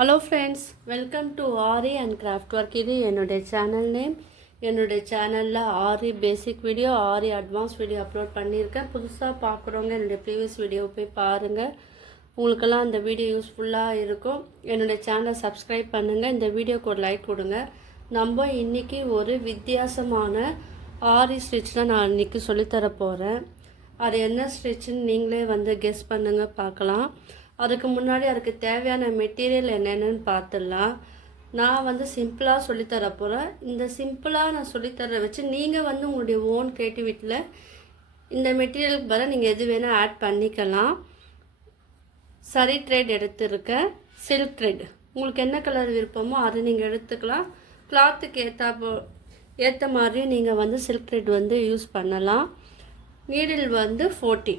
Hello friends, welcome to aari and craft work. இது என்னுடைய channel name. என்னுடைய சேனலில் ஆரி பேசிக் வீடியோ, ஆரி அட்வான்ஸ் வீடியோ அப்லோட் பண்ணியிருக்கேன். புதுசாக பார்க்குறவங்க என்னுடைய ப்ரீவியஸ் வீடியோ போய் பாருங்கள். உங்களுக்கெல்லாம் அந்த வீடியோ யூஸ்ஃபுல்லாக இருக்கும். என்னுடைய சேனலை சப்ஸ்கிரைப் பண்ணுங்கள். இந்த வீடியோக்கு ஒரு லைக் கொடுங்க. நம்ம இன்றைக்கி ஒரு வித்தியாசமான ஆரி ஸ்டிச் தான் நான் இன்றைக்கி சொல்லித்தர போகிறேன். அது என்ன ஸ்டிச்சுன்னு நீங்களே கெஸ் பண்ணுங்கள், பார்க்கலாம். அதுக்கு முன்னாடி அதுக்கு தேவையான மெட்டீரியல் என்னென்னு பார்த்துடலாம். நான் சிம்பிளாக சொல்லித்தர போகிறேன். இந்த சிம்பிளாக நான் சொல்லித்தர வச்சு நீங்கள் உங்களுடைய ஓன் கிரியேட்டிவிட்டியில் இந்த மெட்டீரியலுக்கு பதிலாக நீங்கள் எது வேணால் ஆட் பண்ணிக்கலாம். சரி த்ரெட் எடுத்துருக்கேன், சில்க் த்ரெட். உங்களுக்கு என்ன கலர் விருப்பமோ அதை நீங்கள் எடுத்துக்கலாம். கிளாத்துக்கு ஏற்ற மாதிரி நீங்கள் சில்க் த்ரெட் யூஸ் பண்ணலாம். நீடில் 40.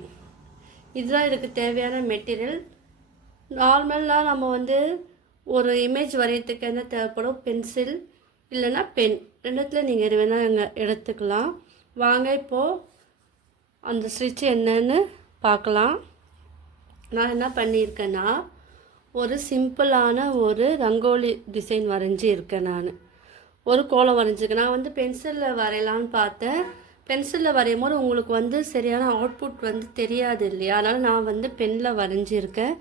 இதுதான் இதுக்கு தேவையான மெட்டீரியல். நார்மலாக நம்ம ஒரு இமேஜ் வரையறதுக்கு என்ன தேவைப்படும்? பென்சில் இல்லைன்னா பென், ரெண்டுத்தில் நீங்கள் இது வேணால் எடுத்துக்கலாம். வாங்க இப்போது அந்த ஸ்டிச் என்னன்னு பார்க்கலாம். நான் என்ன பண்ணியிருக்கேன்னா, ஒரு சிம்பிளான ஒரு ரங்கோலி டிசைன் வரைஞ்சி இருக்கேன். நான் ஒரு கோலம் வரைஞ்சிருக்கேன். நான் பென்சிலில் வரையலான்னு பார்த்தேன். பென்சிலில் வரையும் போது உங்களுக்கு சரியான அவுட்புட் தெரியாது இல்லையா? அதனால் நான் பெனில் வரைஞ்சிருக்கேன்.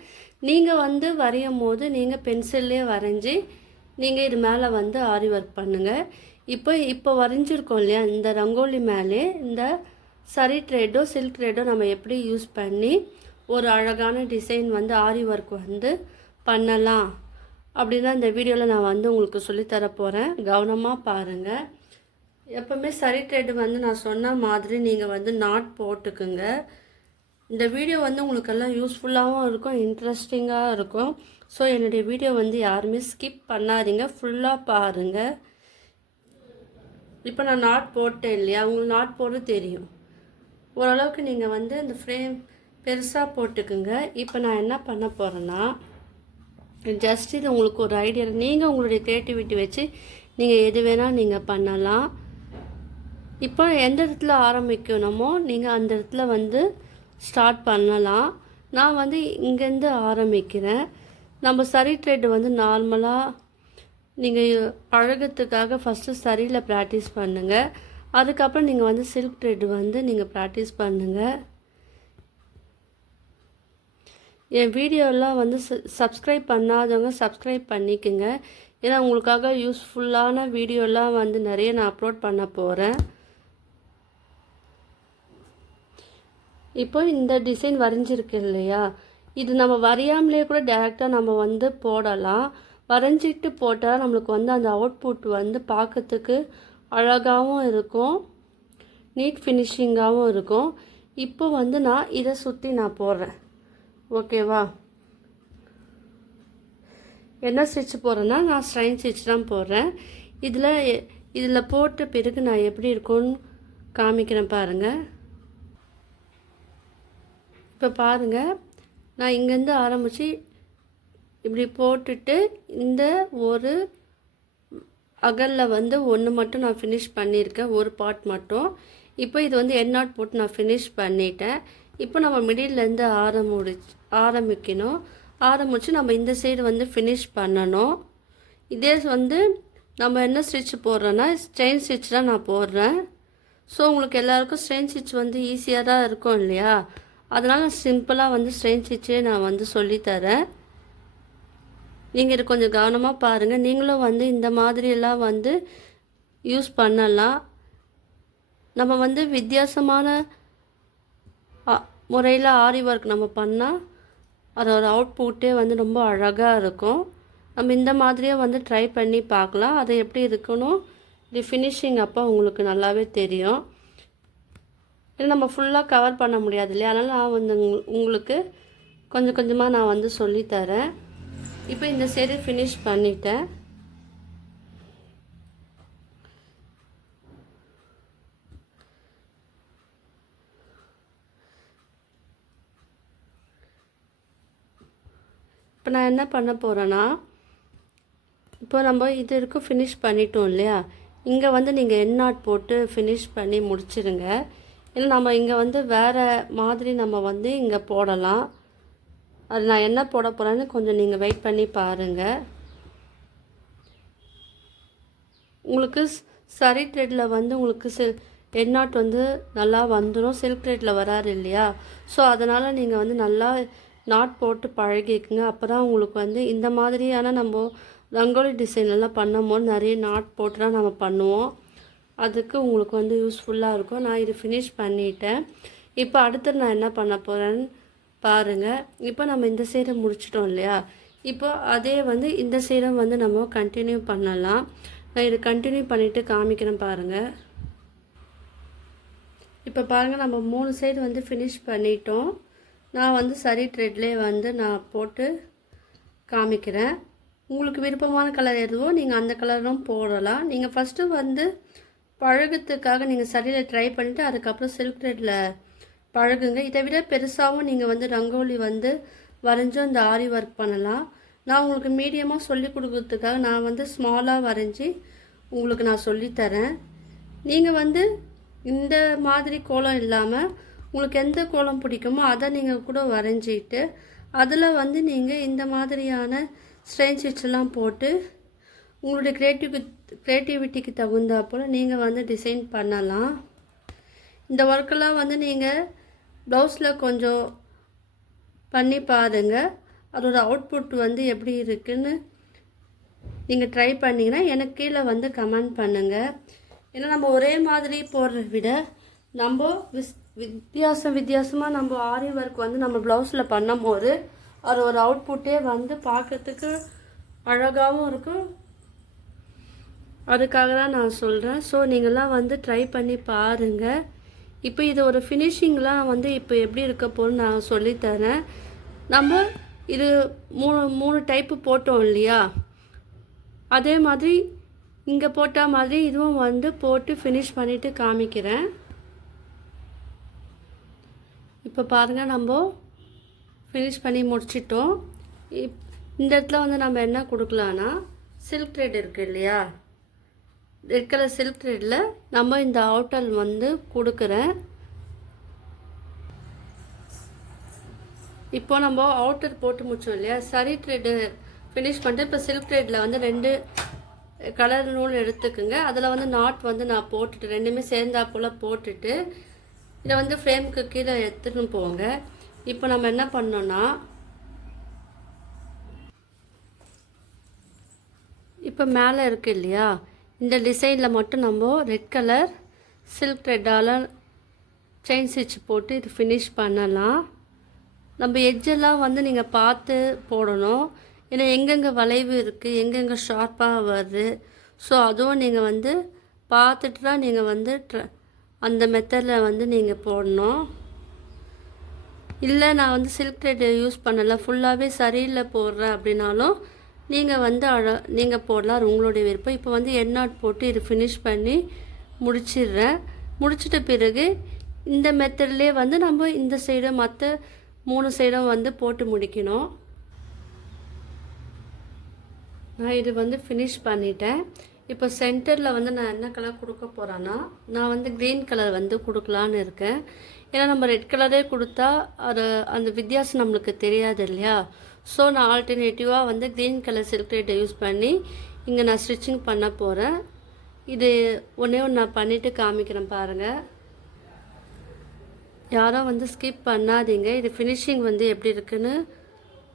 நீங்கள் வரையும் போது நீங்கள் பென்சில்லே வரைஞ்சி நீங்கள் இது மேலே ஆரி ஒர்க் பண்ணுங்கள். இப்போ வரைஞ்சிருக்கோம் இல்லையா, இந்த ரங்கோலி மேலே இந்த சரி த்ரெட்டோ சில்க் த்ரெட்டோ நம்ம எப்படி யூஸ் பண்ணி ஒரு அழகான டிசைன் ஆரி ஒர்க் பண்ணலாம் அப்படின்னா இந்த வீடியோவில் நான் உங்களுக்கு சொல்லித்தர போகிறேன். கவனமாக பாருங்கள். எப்போவுமே சரி த்ரெட் நான் சொன்ன மாதிரி நீங்கள் நாட் போட்டுக்குங்க. இந்த வீடியோ உங்களுக்கெல்லாம் யூஸ்ஃபுல்லாகவும் இருக்கும், இன்ட்ரெஸ்டிங்காக இருக்கும். ஸோ என்னுடைய வீடியோ யாருமே ஸ்கிப் பண்ணாதீங்க, ஃபுல்லாக பாருங்கள். இப்போ நான் நாட் போட்டேன் இல்லையா, உங்களுக்கு நாட் போட தெரியும். ஓரளவுக்கு நீங்கள் இந்த ஃப்ரேம் பெருசாக போட்டுக்குங்க. இப்போ நான் என்ன பண்ண போகிறேன்னா, ஜஸ்ட் இது உங்களுக்கு ஒரு ஐடியா. நீங்கள் உங்களுடைய க்ரியேட்டிவிட்டி வச்சு நீங்கள் எது வேணால் நீங்கள் பண்ணலாம். இப்போ எந்த இடத்துல ஆரம்பிக்கணுமோ நீங்கள் அந்த இடத்துல ஸ்டார்ட் பண்ணலாம். நான் இங்கேருந்து ஆரம்பிக்கிறேன். நம்ம சரி த்ரெட் நார்மலாக நீங்கள் பழகத்துக்காக ஃபஸ்ட்டு சரியில் ப்ராக்டிஸ் பண்ணுங்கள். அதுக்கப்புறம் நீங்கள் சில்க் த்ரெட் நீங்கள் ப்ராக்டிஸ் பண்ணுங்கள். என் வீடியோலாம் சப்ஸ்கிரைப் பண்ணாதவங்க சப்ஸ்கிரைப் பண்ணிக்கோங்க. ஏன்னா உங்களுக்காக யூஸ்ஃபுல்லான வீடியோலாம் நிறைய நான் அப்லோட் பண்ண போகிறேன். இப்போ இந்த டிசைன் வரைஞ்சிருக்கு இல்லையா, இது நம்ம வரையாமலே கூட டேரெக்டாக நம்ம போடலாம். வரைஞ்சிட்டு போட்டால் நம்மளுக்கு அந்த அவுட்புட் பார்க்கறதுக்கு அழகாகவும் இருக்கும், நீட் ஃபினிஷிங்காகவும் இருக்கும். இப்போ நான் இதை சுற்றி நான் போடுறேன். ஓகேவா? என்ன ஸ்டிச் போடுறேன்னா, நான் ஸ்ட்ரைன் ஸ்டிச் தான் போடுறேன். இதில் போட்ட பிறகு நான் எப்படி இருக்கும்னு காமிக்கிறேன் பாருங்கள். இப்போ பாருங்கள், நான் இங்கேருந்து ஆரம்பித்து இப்படி போட்டுட்டு இந்த ஒரு அகலில் ஒன்று மட்டும் நான் ஃபினிஷ் பண்ணியிருக்கேன், ஒரு பார்ட் மட்டும். இப்போ இது என் நாட் போட்டு நான் ஃபினிஷ் பண்ணிட்டேன். இப்போ நம்ம மிடில்லேருந்து ஆரம்பிக்கணும். ஆரம்பித்து நம்ம இந்த சைடு ஃபினிஷ் பண்ணணும். இதே நம்ம என்ன ஸ்டிச் போடுறோன்னா ஸ்ட்ரெயின் ஸ்டிச் தான் நான் போடுறேன். ஸோ உங்களுக்கு எல்லாருக்கும் ஸ்ட்ரெயின் ஸ்டிச் ஈஸியாக தான் இருக்கும் இல்லையா? அதனால் சிம்பிளாக ஸ்ட்ரெயின் ஸ்டிச்சே நான் சொல்லித்தரேன். நீங்கள் இது கொஞ்சம் கவனமாக பாருங்கள். நீங்களும் இந்த மாதிரியெல்லாம் யூஸ் பண்ணலாம். நம்ம வித்தியாசமான முறையில் ஆரி ஒர்க் நம்ம பண்ணால் அதோட அவுட்புட்டே ரொம்ப அழகாக இருக்கும். நம்ம இந்த மாதிரியே ட்ரை பண்ணி பார்க்கலாம். அது எப்படி இருக்கணும், இது ஃபினிஷிங் அப்போ உங்களுக்கு நல்லாவே தெரியும். இல்லை நம்ம ஃபுல்லாக கவர் பண்ண முடியாது இல்லையா? அதனால் நான் உங்களுக்கு கொஞ்சம் கொஞ்சமாக நான் சொல்லித்தரேன். இப்போ இந்த சைடு ஃபினிஷ் பண்ணிட்டேன். இப்போ நான் என்ன பண்ண போகிறேன்னா, இப்போ நம்ம இது வரைக்கும் ஃபினிஷ் பண்ணிட்டோம் இல்லையா? இங்கே நீங்கள் என் நாட் போட்டு ஃபினிஷ் பண்ணி முடிச்சிடுங்க. இல்லை நம்ம இங்கே வேறு மாதிரி நம்ம இங்கே போடலாம். அது நான் என்ன போட போகிறேன்னு கொஞ்சம் நீங்கள் வெயிட் பண்ணி பாருங்கள். உங்களுக்கு சரி த்ரெட்டில் வந்து உங்களுக்கு எட் நாட் வந்து நல்லா வந்துடும், சில்க் த்ரெட்டில் வராது இல்லையா? ஸோ அதனால் நீங்கள் வந்து நல்லா நாட் போட்டு பழகிக்குங்க. அப்போ தான் உங்களுக்கு வந்து இந்த மாதிரியான நம்ம ரங்கோலி டிசைன்லாம் பண்ணும்போது நிறைய நாட் போட்டு தான் நம்ம பண்ணுவோம். அதுக்கு உங்களுக்கு வந்து யூஸ்ஃபுல்லாக இருக்கும். நான் இது ஃபினிஷ் பண்ணிட்டேன். இப்போ அடுத்து நான் என்ன பண்ண போகிறேன்னு பாருங்கள். இப்போ நம்ம இந்த சைடை முடிச்சிட்டோம் இல்லையா? இப்போ அதே வந்து இந்த சைடை வந்து நம்ம கண்டினியூ பண்ணலாம். நான் இது கண்டினியூ பண்ணிவிட்டு காமிக்கிறேன் பாருங்கள். இப்போ பாருங்கள், நம்ம 3 சைடு வந்து ஃபினிஷ் பண்ணிட்டோம். நான் வந்து சரி த்ரெட்லேயே வந்து நான் போட்டு காமிக்கிறேன். உங்களுக்கு விருப்பமான கலர் எதுவோ நீங்கள் அந்த கலரும் போடலாம். நீங்கள் ஃபஸ்ட்டு வந்து பழகத்துக்காக நீங்கள் சரியில் ட்ரை பண்ணிவிட்டு அதுக்கப்புறம் சில்க் த்ரெட்டில் பழகுங்க. இதை விட பெருசாகவும் நீங்கள் வந்து ரங்கோலி வந்து வரைஞ்சும் இந்த ஆரி ஒர்க் பண்ணலாம். நான் உங்களுக்கு மீடியமாக சொல்லி கொடுக்கறதுக்காக நான் வந்து ஸ்மாலாக வரைஞ்சி உங்களுக்கு நான் சொல்லித்தரேன். நீங்கள் வந்து இந்த மாதிரி கோலம் இல்லாமல் உங்களுக்கு எந்த கோலம் பிடிக்குமோ அதை நீங்கள் கூட வரைஞ்சிட்டு அதில் வந்து நீங்கள் இந்த மாதிரியான ஸ்ட்ரெயின் ஸ்டிச்செல்லாம் போட்டு உங்களுடைய க்ரியேட்டிவிட்டிக்கு தகுந்தாப்போல் நீங்கள் வந்து டிசைன் பண்ணலாம். இந்த ஒர்க்கெல்லாம் வந்து நீங்கள் ப்ளவுஸில் கொஞ்சம் பண்ணி பாருங்கள். அதோட அவுட்புட் வந்து எப்படி இருக்குன்னு நீங்கள் ட்ரை பண்ணிங்கன்னா எனக்கு கீழே வந்து கமெண்ட் பண்ணுங்கள். ஏன்னா நம்ம ஒரே மாதிரி போடுறத விட நம்ம வித்தியாசமாக நம்ம ஆரி ஒர்க் வந்து நம்ம ப்ளவுஸில் பண்ணும்போது அது ஒரு அவுட்புட்டே வந்து பார்க்கறதுக்கு அழகாகவும் இருக்கும். அதுக்காக தான் நான் சொல்கிறேன். ஸோ நீங்கள்லாம் வந்து ட்ரை பண்ணி பாருங்கள். இப்போ இது ஒரு ஃபினிஷிங்லாம் வந்து இப்போ எப்படி இருக்க போகுதுன்னு நான் சொல்லித்தரேன். நம்ம இது மூணு டைப்பு போட்டோம் இல்லையா? அதே மாதிரி இங்கே போட்ட மாதிரி இதுவும் வந்து போட்டு ஃபினிஷ் பண்ணிவிட்டு காமிக்கிறேன். இப்போ பாருங்கள், நம்ம ஃபினிஷ் பண்ணி முடிச்சிட்டோம். இந்த இடத்துல வந்து நம்ம என்ன கொடுக்கலான்னா சில்க் த்ரெட் இருக்குது இல்லையா? ரெட் கலர் சில்க் த்ரெட்டில் நம்ம இந்த அவுட்டர் வந்து கொடுக்குறேன். இப்போ நம்ம அவுட்டர் போட்டு முடிச்சோம் இல்லையா? சரி த்ரெட்டு ஃபினிஷ் பண்ணிட்டு இப்போ சில்க் த்ரெட்டில் வந்து 2 கலர் நூல் எடுத்துக்குங்க. அதில் வந்து நாட் வந்து நான் போட்டுட்டு 2மே சேர்ந்தா போல் போட்டுட்டு இதை வந்து ஃப்ரேமுக்கு கீழே எடுத்துன்னு போங்க. இப்போ நம்ம என்ன பண்ணோன்னா இப்போ மேலே இருக்குது இல்லையா? இந்த டிசைனில் மட்டும் நம்ம ரெட் கலர் சில்க் த்ரெட்டால் செயின் ஸ்டிச் போட்டு இது ஃபினிஷ் பண்ணலாம். நம்ம எட்ஜெல்லாம் வந்து நீங்கள் பார்த்து போடணும். ஏன்னா எங்கெங்கே வளைவு இருக்குது, எங்கெங்கே ஷார்ப்பாக வருது, ஸோ அதுவும் நீங்கள் வந்து பார்த்துட்டு தான் நீங்கள் வந்து அந்த மெத்தடில் வந்து நீங்கள் போடணும். இல்லை நான் வந்து சில்க் த்ரெட் யூஸ் பண்ணலை, ஃபுல்லாகவே சரியில் போடுறேன் அப்படின்னாலும் நீங்கள் வந்து நீங்கள் போடலாம், உங்களுடைய விருப்பம். இப்போ வந்து எட் நாட் போட்டு இது ஃபினிஷ் பண்ணி முடிச்சிடுறேன். முடிச்சிட்ட பிறகு இந்த மெத்தட்லேயே வந்து நம்ம இந்த சைடும் மற்ற 3 சைடும் வந்து போட்டு முடிக்கணும். நான் இது வந்து ஃபினிஷ் பண்ணிட்டேன். இப்போ சென்டரில் வந்து நான் என்ன கலர் கொடுக்க போகிறேன்னா நான் வந்து க்ரீன் கலர் வந்து கொடுக்கலான்னு இருக்கேன். ஏன்னா நம்ம ரெட் கலரே கொடுத்தா அது அந்த வித்தியாசம் நம்மளுக்கு தெரியாது இல்லையா? ஸோ நான் ஆல்டர்னேட்டிவாக வந்து க்ரீன் கலர் சில்க் த்ரெட்டை யூஸ் பண்ணி இங்கே நான் ஸ்டிச்சிங் பண்ண போகிறேன். இது ஒன்று நான் பண்ணிவிட்டு காமிக்கிறேன் பாருங்கள். யாரும் வந்து ஸ்கிப் பண்ணாதீங்க. இது ஃபினிஷிங் வந்து எப்படி இருக்குன்னு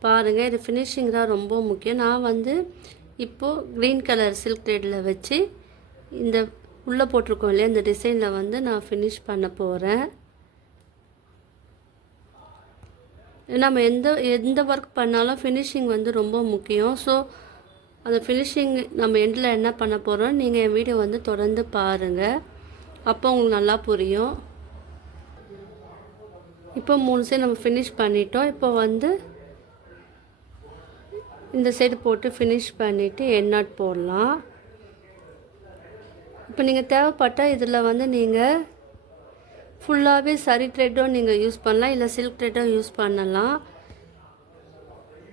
பாருங்கள். இது ஃபினிஷிங் தான் ரொம்ப முக்கியம். நான் வந்து இப்போது க்ரீன் கலர் சில்க் த்ரெட்டில் வச்சு இந்த உள்ளே போட்டிருக்கோம் இல்லையா, இந்த டிசைனில் வந்து நான் ஃபினிஷ் பண்ண போகிறேன். நம்ம எந்த ஒர்க் பண்ணாலும் ஃபினிஷிங் வந்து ரொம்ப முக்கியம். ஸோ அந்த ஃபினிஷிங் நம்ம எண்டில் என்ன பண்ண போகிறோம், நீங்கள் என் வீடியோ வந்து தொடர்ந்து பாருங்கள், அப்போ உங்களுக்கு நல்லா புரியும். இப்போ 3 சைடு நம்ம ஃபினிஷ் பண்ணிட்டோம். இப்போ வந்து இந்த சைடு போட்டு ஃபினிஷ் பண்ணிவிட்டு எட் நாட் போடலாம். இப்போ நீங்கள் தேவைப்பட்டால் இதில் வந்து நீங்கள் ஃபுல்லாகவே சரி த்ரெட்டும் நீங்கள் யூஸ் பண்ணலாம், இல்லை சில்க் த்ரெட்டும் யூஸ் பண்ணலாம்.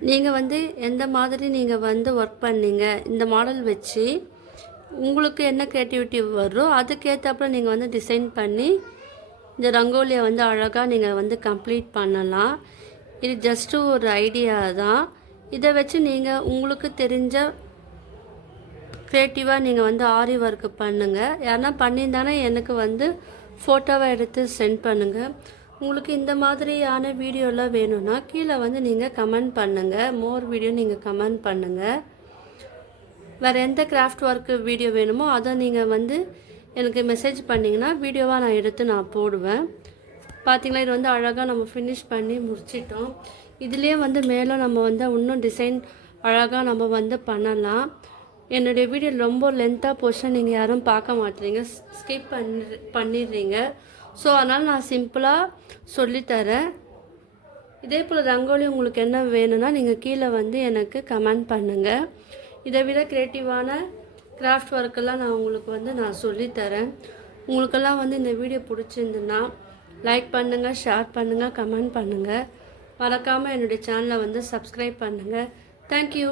நீங்கள் வந்து எந்த மாதிரி நீங்கள் வந்து ஒர்க் பண்ணீங்க இந்த மாடல் வச்சு உங்களுக்கு என்ன க்ரியேட்டிவிட்டி வருதோ அதுக்கேற்றப்பல நீங்கள் வந்து டிசைன் பண்ணி இந்த ரங்கோலியை வந்து அழகாக நீங்கள் வந்து கம்ப்ளீட் பண்ணலாம். இது ஜஸ்ட்டு ஒரு ஐடியா தான். இதை வச்சு நீங்கள் உங்களுக்கு தெரிஞ்ச க்ரியேட்டிவாக நீங்கள் வந்து ஆரி ஒர்க்கு பண்ணுங்கள். யாருன்னா பண்ணியிருந்தானே எனக்கு வந்து ஃபோட்டோவை எடுத்து சென்ட் பண்ணுங்கள். உங்களுக்கு இந்த மாதிரியான வீடியோலாம் வேணும்னா கீழே வந்து நீங்கள் கமெண்ட் பண்ணுங்கள். மோர் வீடியோ நீங்கள் கமெண்ட் பண்ணுங்கள். வேறு எந்த கிராஃப்ட் ஒர்க்கு வீடியோ வேணுமோ அதை நீங்கள் வந்து எனக்கு மெசேஜ் பண்ணிங்கன்னா வீடியோவாக நான் எடுத்து நான் போடுவேன். பார்த்திங்களா, இது வந்து அழகாக நம்ம ஃபினிஷ் பண்ணி முடிச்சிட்டோம். இதுலேயே வந்து மேலே நம்ம வந்து இன்னும் டிசைன் அழகாக நம்ம வந்து பண்ணலாம். என்னுடைய வீடியோ ரொம்ப லென்த்தாக போச்சுன்னா நீங்கள் யாரும் பார்க்க மாட்டீங்க, ஸ்கிப் பண்ணிடுறீங்க. ஸோ அதனால் நான் சிம்பிளாக சொல்லித்தரேன். இதே போல் ரங்கோலி உங்களுக்கு என்ன வேணும்னா நீங்கள் கீழே வந்து எனக்கு கமெண்ட் பண்ணுங்கள். இதை விட க்ரியேட்டிவான கிராஃப்ட் ஒர்க்கெல்லாம் நான் உங்களுக்கு வந்து நான் சொல்லித்தரேன். உங்களுக்கெல்லாம் வந்து இந்த வீடியோ பிடிச்சிருந்துன்னா லைக் பண்ணுங்கள், ஷேர் பண்ணுங்கள், கமெண்ட் பண்ணுங்கள். மறக்காமல் என்னுடைய சேனலை வந்து சப்ஸ்கிரைப் பண்ணுங்கள். தேங்க்யூ.